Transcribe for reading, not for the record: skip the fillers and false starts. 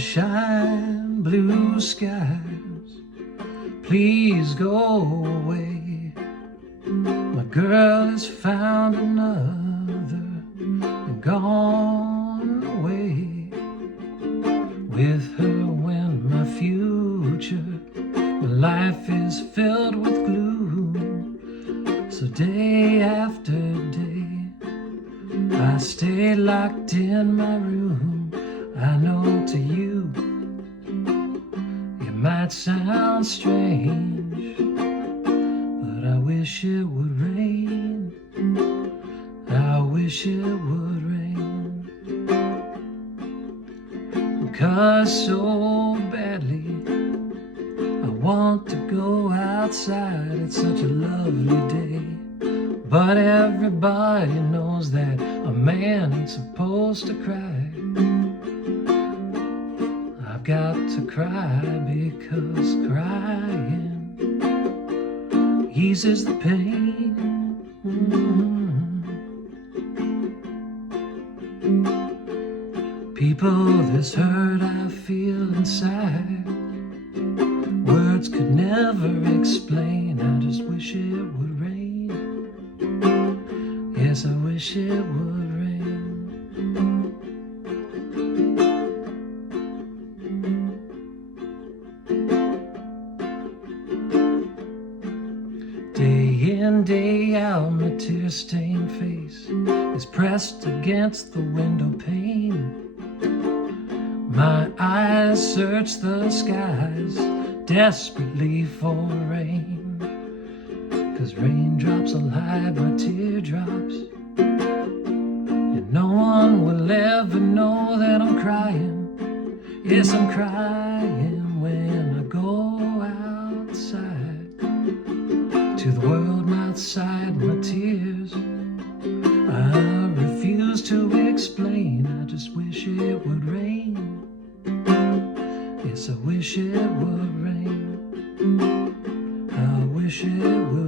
Sunshine, blue skies, please go away. My girl has found another and gone away. With her went my future. My life is filled with gloom. So day after day I stay locked in my room. I know to you it might sound strange, but I wish it would rain. I wish it would rain. 'Cause so badly I want to go outside. It's such a lovely day, but everybody knows that a man ain't supposed to cry. I've got to cry because crying eases the pain. People, this hurt I feel inside, words could never explain. I just wish it would rain. Yes, I wish it would rain. Day in, day out, my tear-stained face is pressed against the window pane. My eyes search the skies desperately for rain, 'cause raindrops will hide my teardrops, and no one will ever know that I'm crying. Yes, I'm crying when I go outside. To the world outside my tears I refuse to explain. I just wish it would rain. Yes, I wish it would rain. I wish it would